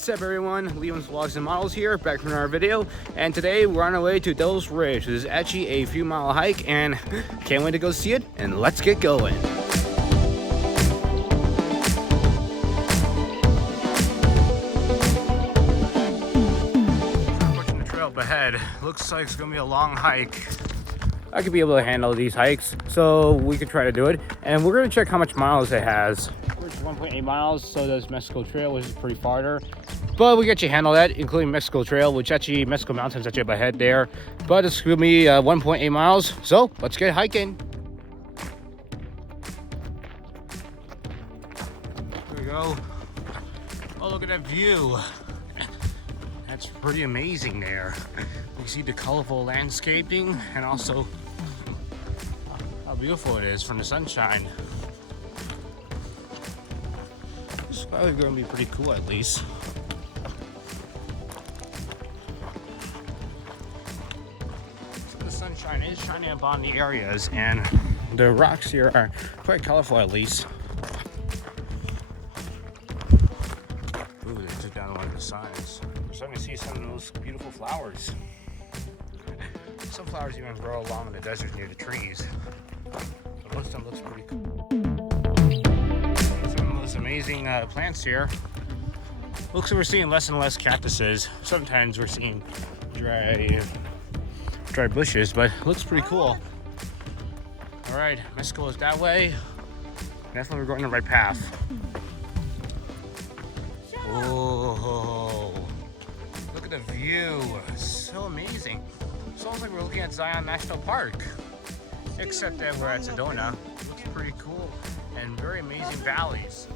What's up everyone, Leon's Vlogs and Models here, back from our video, and today we're on our way to Devil's Ridge. This is actually a few mile hike and can't wait to go see it, and let's get going. Approaching the trail up ahead, looks like it's gonna be a long hike. I could be able to handle these hikes, so we could try to do it, and we're gonna check how much miles it has. It's 1.8 miles, so does Mescal Trail, which is pretty farther. But we get you handle that, including Mescal Trail, which actually Mescal Mountain's actually up ahead there. But it's gonna be 1.8 miles, so let's get hiking. There we go. Oh, look at that view. That's pretty amazing there. You see the colorful landscaping and also how beautiful it is from the sunshine. It's probably going to be pretty cool at least. So the sunshine is shining upon the areas and the rocks here are quite colorful at least. Ooh, they took down one of the signs. We're starting to see some of those beautiful flowers. Some flowers even grow along in the desert near the trees. But most of them looks pretty cool. Some of those amazing plants here. Looks like we're seeing less and less cactuses. Sometimes we're seeing dry bushes, but it looks pretty cool. All right, Mescal is that way. Definitely we're going the right path. Oh, look at the view. So amazing. It's almost like we're looking at Zion National Park, except that we're at Sedona. It looks pretty cool and very amazing valleys.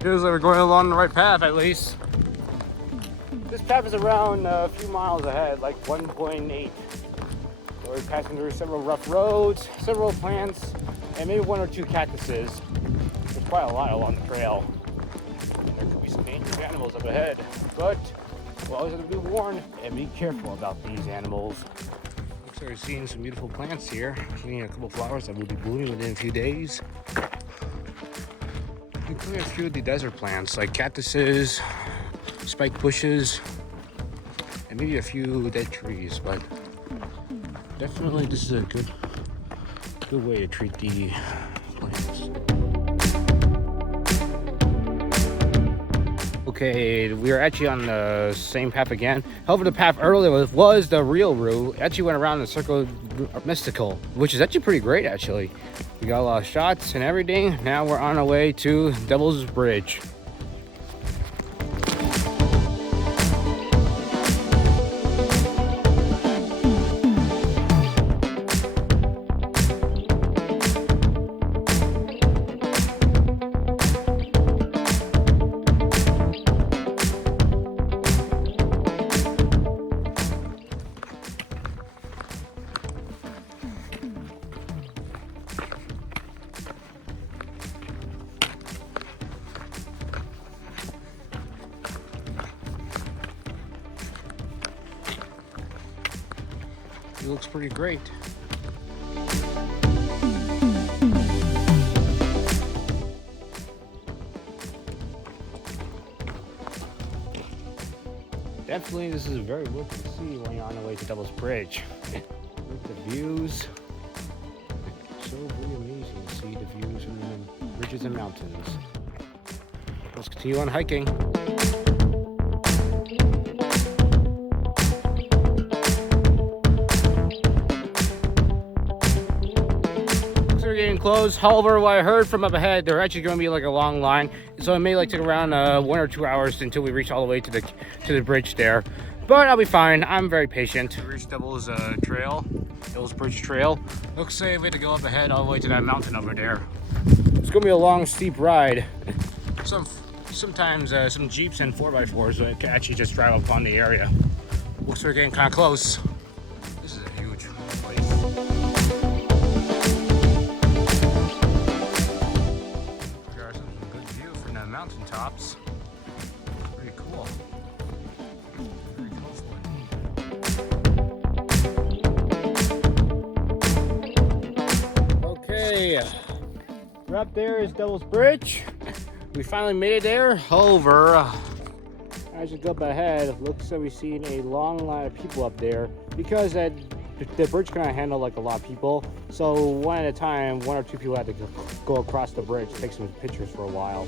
Feels like we're going along the right path at least. This path is around a few miles ahead, like 1.8. So we're passing through several rough roads, several plants, and maybe one or two cactuses. There's quite a lot along the trail. There could be some dangerous animals up ahead, but we're always going to be warned and be careful about these animals. Looks like we're seeing some beautiful plants here. Seeing a couple flowers that will be blooming within a few days. Including a few of the desert plants like cactuses, spike bushes, and maybe a few dead trees, but definitely this is a good way to treat the plants. Okay, we are actually on the same path again. However, the path earlier was the real route. It actually went around the circle of Mystical, which is actually pretty great actually. We got a lot of shots and everything. Now we're on our way to Devil's Bridge. It looks pretty great. Definitely this is very worth to see when you're on the way to Devil's Bridge. Look at the views. So very amazing to see the views from the ridges and mountains. Let's continue on hiking. We're getting close. However, what I heard from up ahead, they're actually going to be like a long line, so it may like take around 1 or 2 hours until we reach all the way to the bridge there. But I'll be fine. I'm very patient. We reached Devil's Bridge Trail. Looks like we have to go up ahead all the way to that mountain over there. It's going to be a long, steep ride. Sometimes some Jeeps and 4x4s can actually just drive up on the area. Looks like we're getting kind of close. This is a huge place. mountaintops. Pretty cool. Very cool. Okay, right up there is Devil's Bridge. We finally made it there. However, as you go up ahead, it looks like we've seen a long line of people up there because the bridge can handle like a lot of people. So one at a time, 1 or 2 people had to go across the bridge, take some pictures for a while.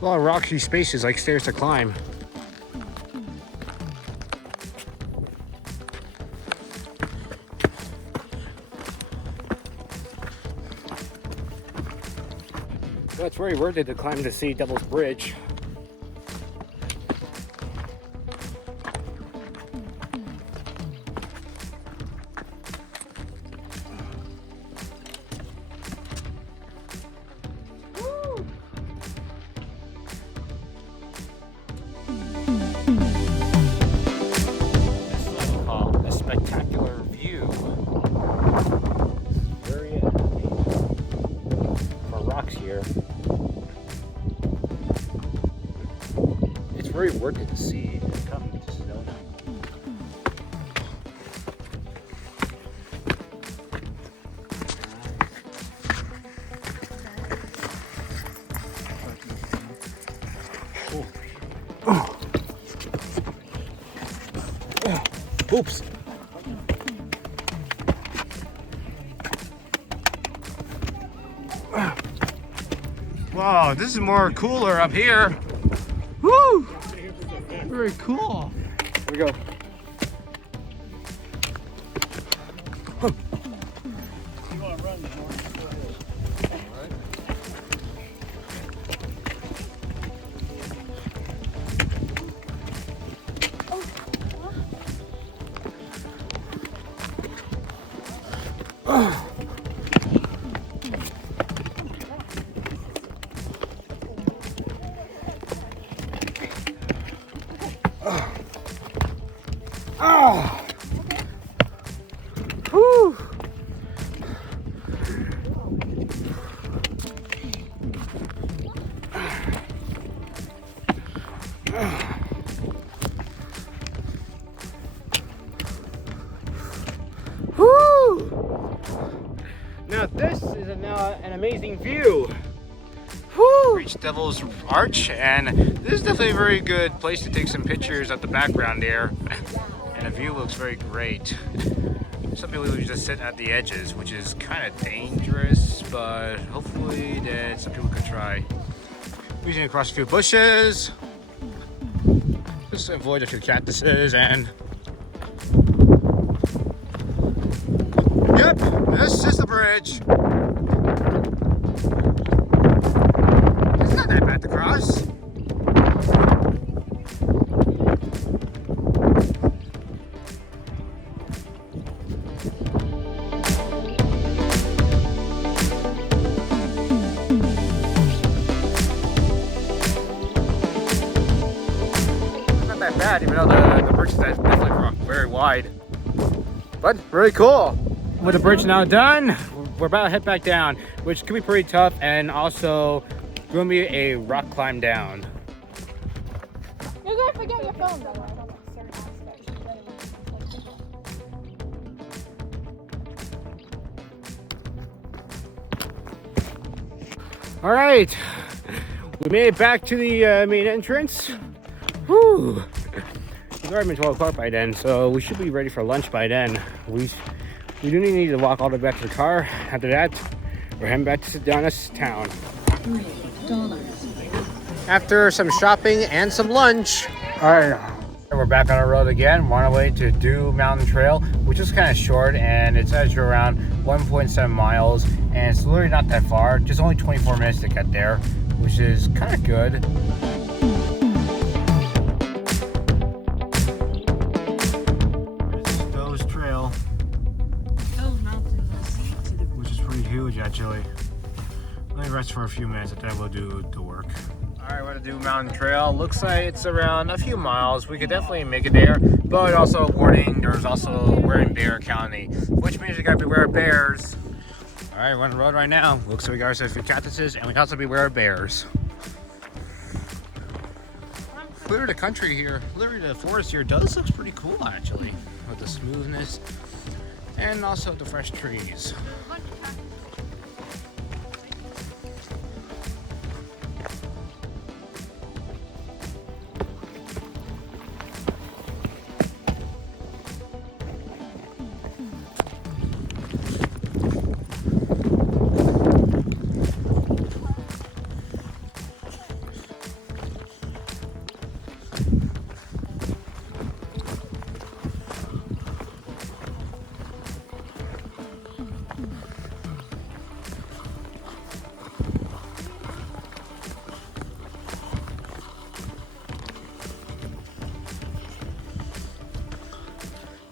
A lot of rocky spaces like stairs to climb. So it's very worth it to climb to see Devil's Bridge. Spectacular view. Very for rocks here. It's very worth it to see and come to Sedona. Oops. Wow, this is more cooler up here. Woo! Very cool. Here we go. Whew. Whew. Now this is now an amazing view. Whew. Reached Devil's Arch, and this is definitely a very good place to take some pictures at the background there. And the view looks very great. Some people just sit at the edges, which is kind of dangerous, but hopefully that some people could try. Weaving across a few bushes, just to avoid a few cactuses, and yep, this is the bridge. It's not that bad to cross. That bad, even though the bridge is definitely very wide, but very cool. With the bridge now done, we're about to head back down, which could be pretty tough, and also going to be a rock climb down. You're gonna forget your phone though. All right, we made it back to the main entrance. Whew. It's already been 12 o'clock by then, so we should be ready for lunch by then. We do need to walk all the way back to the car. After that, we're heading back to Sedona's town. $3. After some shopping and some lunch, all right, we're back on the road again. We're on our way to Dew Mountain Trail, which is kind of short, and it's actually around 1.7 miles, and it's literally not that far. Just only 24 minutes to get there, which is kind of good. Huge actually. Let me rest for a few minutes and then we'll do the work. Alright, what to do mountain trail. Looks like it's around a few miles. We could definitely make it there. But also a warning, there's also we're in Bear County, which means you gotta beware of bears. Alright, we're on the road right now. Looks like we got a few cactuses and we also beware of bears. Literally the country here, literally the forest here does looks pretty cool actually. With the smoothness and also the fresh trees.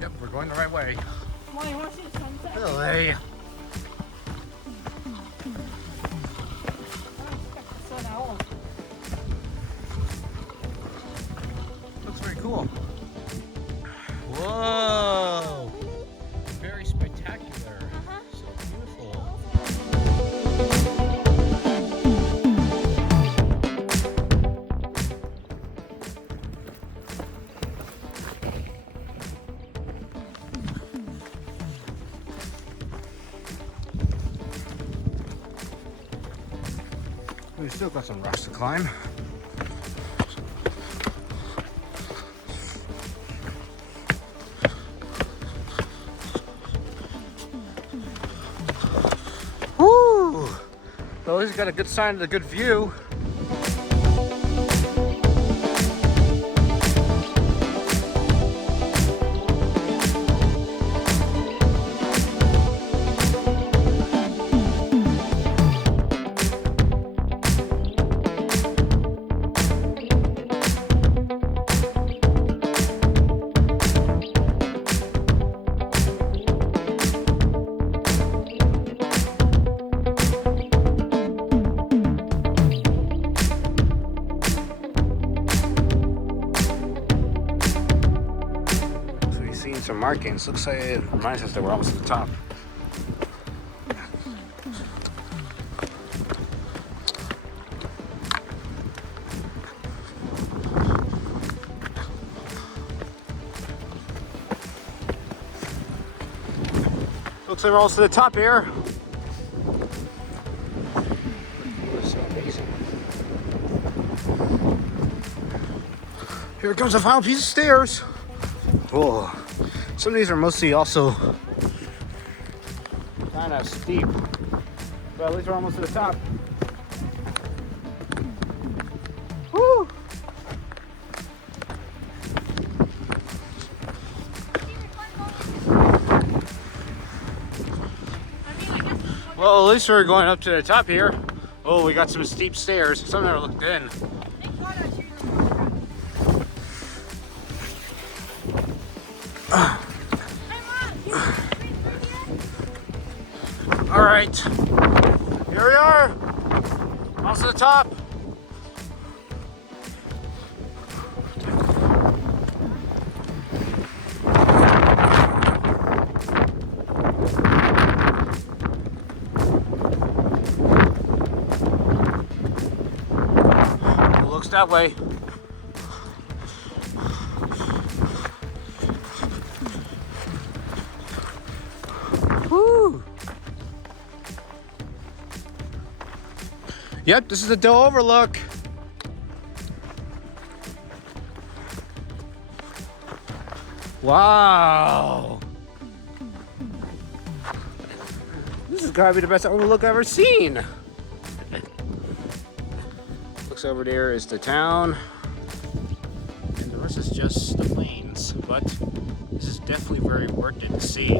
Yep, we're going the right way. Mom, you want to see the sunset? Really? Looks very cool. Whoa! Very spectacular. So beautiful. We still got some rocks to climb. Woo! So at least got a good sign of the good view. Some markings. Looks like it reminds us that we're almost at the top. Looks like we're almost to the top here. That's so amazing. Here comes the final piece of stairs. Whoa. Some of these are mostly also kind of steep, but at least we're almost to the top. Woo! Well, at least we're going up to the top here. Oh, we got some steep stairs. Some of them look good. All right, here we are, almost to the top. It looks that way. Woo! Yep, this is the Doe Overlook. Wow. This has gotta be the best overlook I've ever seen. Looks over there is the town. And the rest is just the plains. But this is definitely very worth it to see.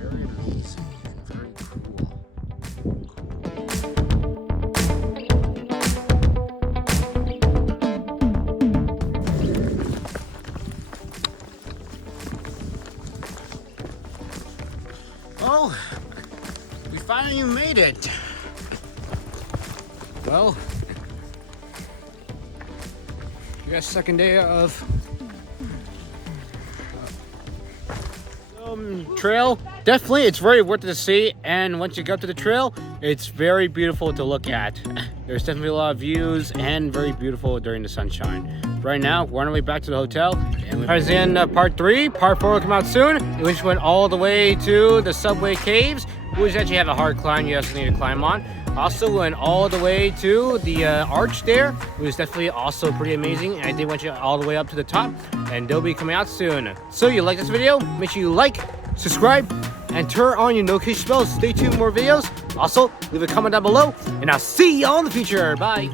Very amazing and very cool. Oh, we finally made it. Well, we got second day of trail. Definitely, it's very worth it to see. And once you go to the trail, it's very beautiful to look at. There's definitely a lot of views and very beautiful during the sunshine. Right now, we're on our way back to the hotel. And we're in part 3. Part 4 will come out soon. Which went all the way to the subway caves, which actually have a hard climb you also need to climb on. Also went all the way to the arch there, which is definitely also pretty amazing. And I did want you all the way up to the top, and they'll be coming out soon. So you like this video? Make sure you like, subscribe, and turn on your notification bell. Stay tuned for more videos. Also, leave a comment down below, and I'll see y'all in the future. Bye.